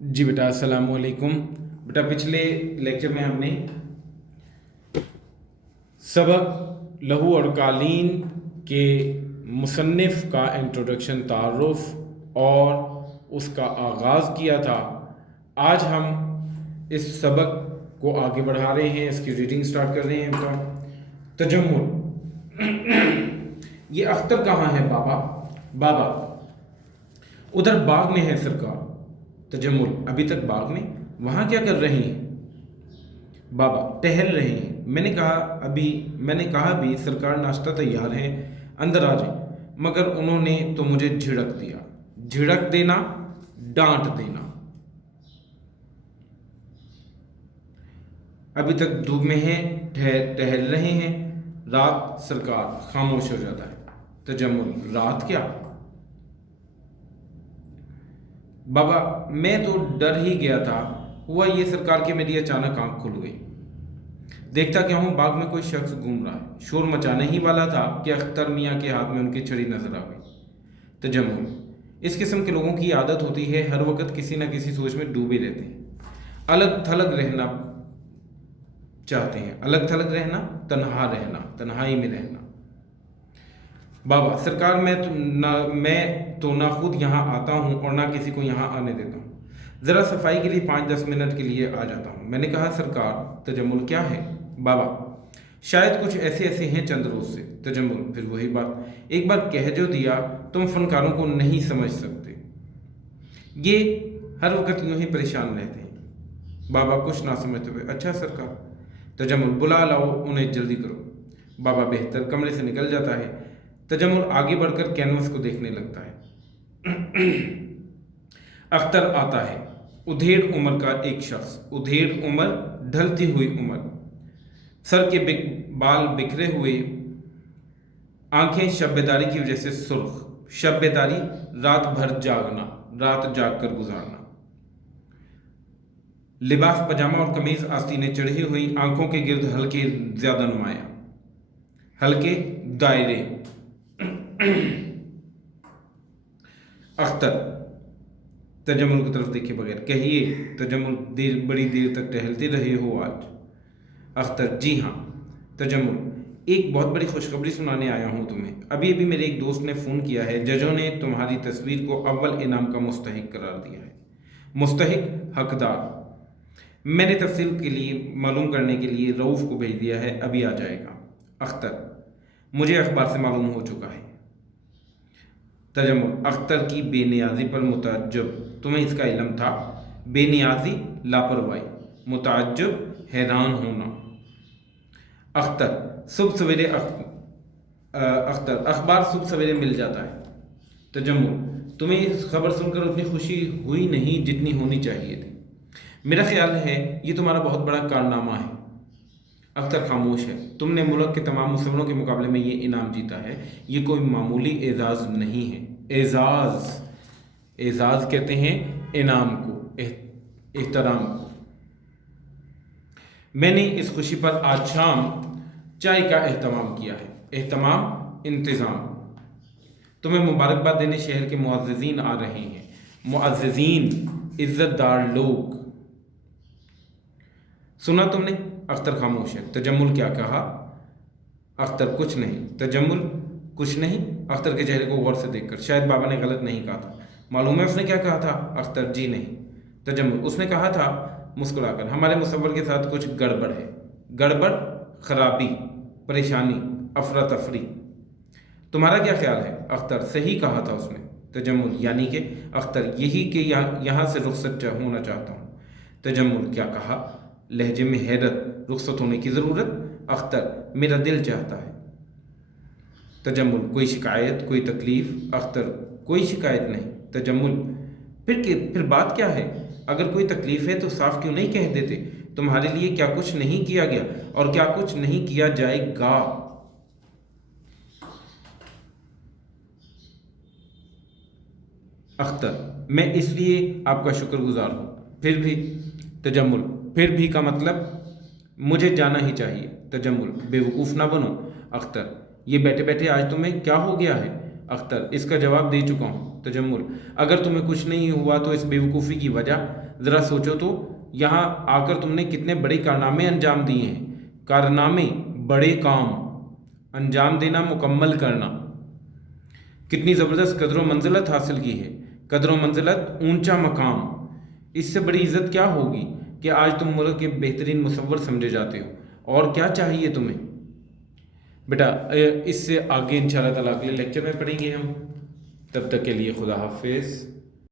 जी बेटा, अस्सलाम वालेकुम। बेटा, पिछले लेक्चर में हमने सबक लहू और कालीन के मुसन्निफ़ का इंट्रोडक्शन, तारुफ और उसका आगाज़ किया था। आज हम इस सबक को आगे बढ़ा रहे हैं, इसकी रीडिंग स्टार्ट कर रहे हैं। बेटा, तजम्मुल। ये अख्तर कहाँ है बाबा? बाबा उधर बाग में है सरकार। तजम्मुल, अभी तक बाग में? वहाँ क्या कर रहे हैं? बाबा, टहल रहे हैं। मैंने कहा भी सरकार नाश्ता तैयार है, अंदर आ जाए, मगर उन्होंने तो मुझे झिड़क दिया। झिड़क देना, डांट देना। अभी तक धूप में है, टहल रहे हैं। रात सरकार खामोश हो जाता है। तजम्मुल, रात क्या? बाबा, मैं तो डर ही गया था। हुआ ये सरकार के मेरी अचानक आंख खुल गई। देखता क्या हूँ, बाग में कोई शख्स घूम रहा है। शोर मचाने ही वाला था कि अख्तर मियाँ के हाथ में उनकी छड़ी नजर आ गई। तजम्मुल, इस किस्म के लोगों की आदत होती है, हर वक्त किसी न किसी सोच में डूबे रहते हैं। अलग थलग रहना चाहते हैं। अलग थलग रहना, तन्हा रहना, तन्हाई में रहना। बाबा, सरकार मैं तो ना खुद यहाँ आता हूँ और ना किसी को यहाँ आने देता हूँ। ज़रा सफाई के लिए 5-10 मिनट के लिए आ जाता हूँ। मैंने कहा, सरकार। तजम्मुल, क्या है? बाबा, शायद कुछ ऐसे हैं चंद रोज से। तजम्मुल, फिर वही बात, एक बार कह जो दिया, तुम फनकारों को नहीं समझ सकते। ये हर वक्त यूं ही परेशान रहते हैं। बाबा, कुछ ना समझते हुए, अच्छा सरकार। तजम्मुल, बुला लाओ उन्हें, जल्दी करो। बाबा बेहतर कमरे से निकल जाता है। तजम्मुल आगे बढ़कर कैनवस को देखने लगता है। अख्तर आता है। उधेड़ उम्र का एक शख्स। उधेड़ उम्र, ढलती हुई उम्र, सर के बाल बिखरे हुए, आंखें शब्बेदारी की वजह से सुर्ख। शब्बेदारी, रात भर जागना, रात जाग कर गुजारना। लिबास पजामा और कमीज आस्तीनें चढ़ी हुई, आंखों के गिर्द हल्के ज्यादा नुमाया, हल्के दायरे। अख्तर तजम्मुल की तरफ देखे बगैर, कहिए। तजम्मुल, बड़ी देर तक टहलते रहे हो आज? अख्तर, जी हाँ। तजम्मुल, एक बहुत बड़ी खुशखबरी सुनाने आया हूँ तुम्हें। अभी अभी मेरे एक दोस्त ने फ़ोन किया है। जजों ने तुम्हारी तस्वीर को अव्वल इनाम का मुस्तहिक करार दिया है। मुस्तहिक, हकदार। मैंने तफसील के लिए मालूम करने के लिए रऊफ़ को भेज दिया है, अभी आ जाएगा। अख्तर, मुझे अखबार से मालूम हो चुका है। तजम्मुल, अख्तर की बेनियाजी पर मुताज्जब, तुम्हें इसका इल्म था? बेनियाजी, लापरवाही, मुताज्जब, हैरान होना। अख्तर, सुबह सवेरे अख्तर, अखबार सुबह सवेरे मिल जाता है। तजम्मुल, तुम्हें इस खबर सुनकर उतनी खुशी हुई नहीं जितनी होनी चाहिए थी। मेरा ख्याल है ये तुम्हारा बहुत बड़ा कारनामा है। अख्तर खामोश है। तुमने मुल्क के तमाम मुसलमानों के मुकाबले में ये इनाम जीता है। ये कोई मामूली एजाज़ नहीं है। एजाज़, एजाज़ कहते हैं इनाम को, एहतराम को। मैंने इस खुशी पर आज शाम चाय का एहतमाम किया है। एहतमाम, इंतज़ाम। तुम्हें मुबारकबाद देने शहर के मुअज़्ज़िज़ीन आ रहे हैं। मुअज़्ज़िज़ीन, इज़्ज़तदार लोग। सुना तुमने? अख्तर खामोश है। तजम्मुल, क्या कहा? अख्तर, कुछ नहीं। तजम्मुल, कुछ नहीं। अख्तर के चेहरे को गौर से देखकर, शायद बाबा ने गलत नहीं कहा था। मालूम है उसने क्या कहा था? अख्तर, जी नहीं। तजम्मुल, उसने कहा था मुस्कुराकर, हमारे मुसव्वर के साथ कुछ गड़बड़ है। गड़बड़, खराबी, परेशानी, अफरा तफरी। तुम्हारा क्या ख्याल है? अख्तर, सही कहा था उसने। तजम्मुल, यानी कि? अख्तर, यही कि यहाँ से रुखसत होना चाहता हूँ। तजम्मुल, क्या कहा? लहजे में हैरत, रुखसत होने की ज़रूरत? अख्तर, मेरा दिल चाहता है। तजम्मुल, कोई शिकायत, कोई तकलीफ़? अख्तर, कोई शिकायत नहीं। तजम्मुल, फिर बात क्या है? अगर कोई तकलीफ़ है तो साफ क्यों नहीं कह देते? तुम्हारे लिए क्या कुछ नहीं किया गया और क्या कुछ नहीं किया जाएगा? अख्तर, मैं इसलिए आपका शुक्रगुजार हूँ। फिर भी? तजम्मुल, फिर भी का मतलब? मुझे जाना ही चाहिए। तजम्मुल, बेवकूफ़ ना बनो। अख्तर, ये बैठे बैठे आज तुम्हें क्या हो गया है? اختر: اس کا جواب دے چکا ہوں. تجمل: اگر تمہیں کچھ نہیں ہوا تو اس بیوقوفی کی وجہ ذرا سوچو تو، یہاں آ کر تم نے کتنے بڑے کارنامے انجام دیے ہیں. کارنامے: بڑے کام انجام دینا، مکمل کرنا. کتنی زبردست قدر و منزلت حاصل کی ہے. قدر و منزلت، اونچا مقام. اس سے بڑی عزت کیا ہوگی کہ آج تم ملک کے بہترین مصور سمجھے جاتے ہو. اور کیا چاہیے تمہیں بیٹا؟ اس سے آگے انشاءاللہ تعالیٰ اگلے لیکچر میں پڑھیں گے ہم. تب تک کے لیے خدا حافظ.